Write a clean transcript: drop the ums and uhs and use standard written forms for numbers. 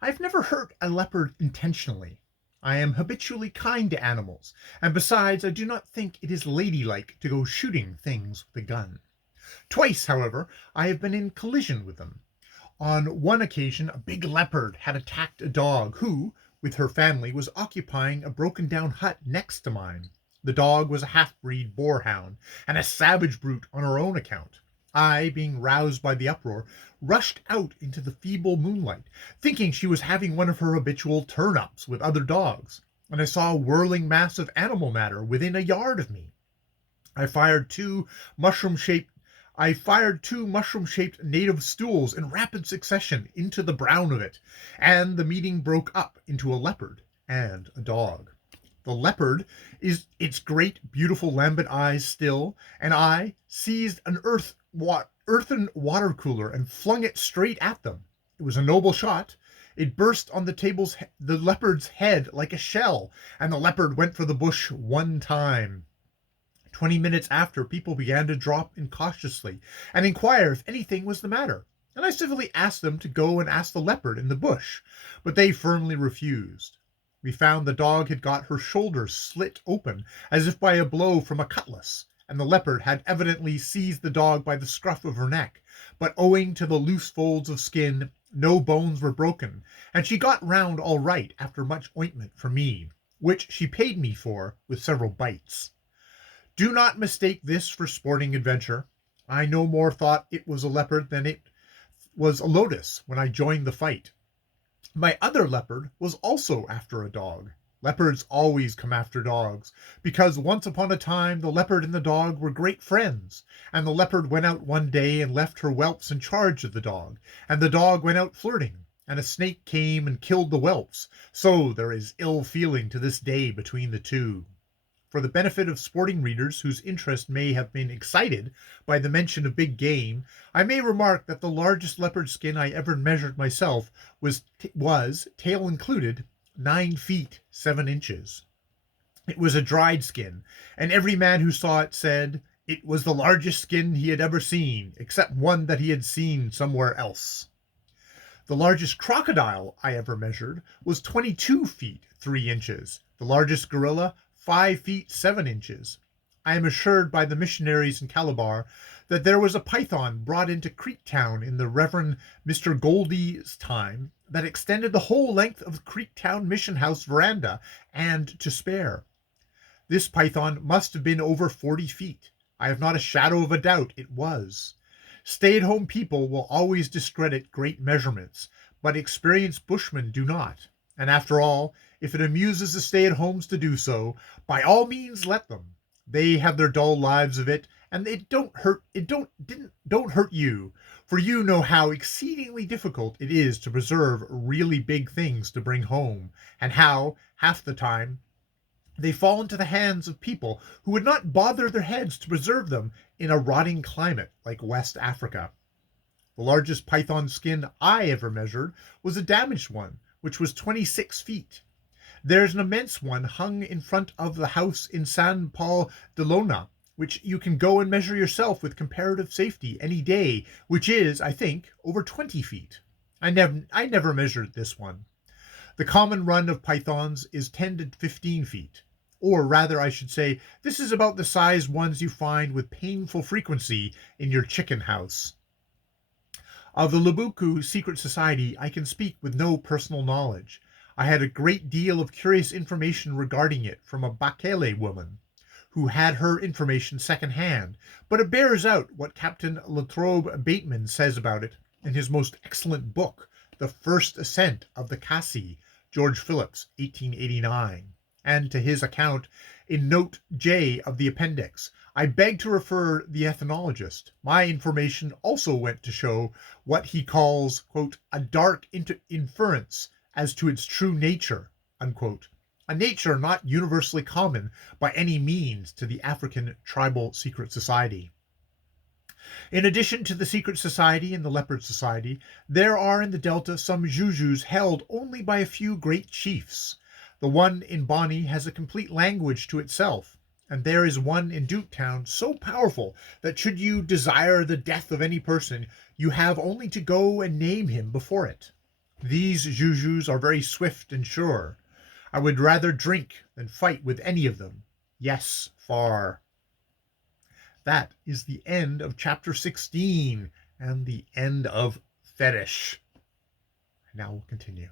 I've never hurt a leopard intentionally. I am habitually kind to animals, and besides, I do not think it is ladylike to go shooting things with a gun. Twice, however, I have been in collision with them. On one occasion, a big leopard had attacked a dog who, with her family, was occupying a broken down hut next to mine. The dog was a half breed boarhound, and a savage brute on her own account. I, being roused by the uproar, rushed out into the feeble moonlight, thinking she was having one of her habitual turn ups with other dogs, and I saw a whirling mass of animal matter within a yard of me. I fired two mushroom shaped I fired two mushroom-shaped native stools in rapid succession into the brown of it, and the meeting broke up into a leopard and a dog. The leopard is its great, beautiful lambent eyes still, and I seized an earthen water cooler and flung it straight at them. It was a noble shot. It burst on the leopard's head like a shell, and the leopard went for the bush one time. 20 minutes after, people began to drop in cautiously and inquire if anything was the matter, and I civilly asked them to go and ask the leopard in the bush, but they firmly refused. We found the dog had got her shoulders slit open as if by a blow from a cutlass, and the leopard had evidently seized the dog by the scruff of her neck, but owing to the loose folds of skin, no bones were broken, and she got round all right after much ointment from me, which she paid me for with several bites. Do not mistake this for sporting adventure. I no more thought it was a leopard than it was a lotus when I joined the fight. My other leopard was also after a dog. Leopards always come after dogs, because once upon a time the leopard and the dog were great friends, and the leopard went out one day and left her whelps in charge of the dog, and the dog went out flirting, and a snake came and killed the whelps, so there is ill feeling to this day between the two. For the benefit of sporting readers whose interest may have been excited by the mention of big game, I may remark that the largest leopard skin I ever measured myself was, tail included, 9 feet 7 inches. It was a dried skin, and every man who saw it said it was the largest skin he had ever seen, except one that he had seen somewhere else. The largest crocodile I ever measured was 22 feet 3 inches. The largest gorilla 5 feet 7 inches. I am assured by the missionaries in Calabar that there was a python brought into Creektown in the Reverend Mr. Goldie's time that extended the whole length of the Creektown mission house veranda and to spare. This python must have been over 40 feet. I have not a shadow of a doubt it was. Stay-at-home people will always discredit great measurements, but experienced bushmen do not. And after all, if it amuses the stay-at-homes to do so, by all means let them. They have their dull lives of it, and it don't hurt you, for you know how exceedingly difficult it is to preserve really big things to bring home, and how, half the time, they fall into the hands of people who would not bother their heads to preserve them in a rotting climate like West Africa. The largest python skin I ever measured was a damaged one, which was 26 feet. There's an immense one hung in front of the house in San Paul de Lona, which you can go and measure yourself with comparative safety any day, which is, I think, over 20 feet. I never measured this one. The common run of pythons is 10 to 15 feet. Or rather, I should say, this is about the size ones you find with painful frequency in your chicken house. Of the Lubuku secret society, I can speak with no personal knowledge. I had a great deal of curious information regarding it from a Bakele woman, who had her information second-hand, but it bears out what Captain Latrobe Bateman says about it in his most excellent book, The First Ascent of the Cassie, George Phillips, 1889, and to his account in Note J of the appendix. I beg to refer the ethnologist. My information also went to show what he calls, quote, a dark inference as to its true nature, unquote, a nature not universally common by any means to the African tribal secret society. In addition to the secret society and the leopard society, there are in the Delta some jujus held only by a few great chiefs. The one in Bonny has a complete language to itself, and there is one in Duketown so powerful that should you desire the death of any person, you have only to go and name him before it. These Jujus are very swift and sure. I would rather drink than fight with any of them. Yes, far. That is the end of chapter 16 and the end of Ftsh. Now we'll continue.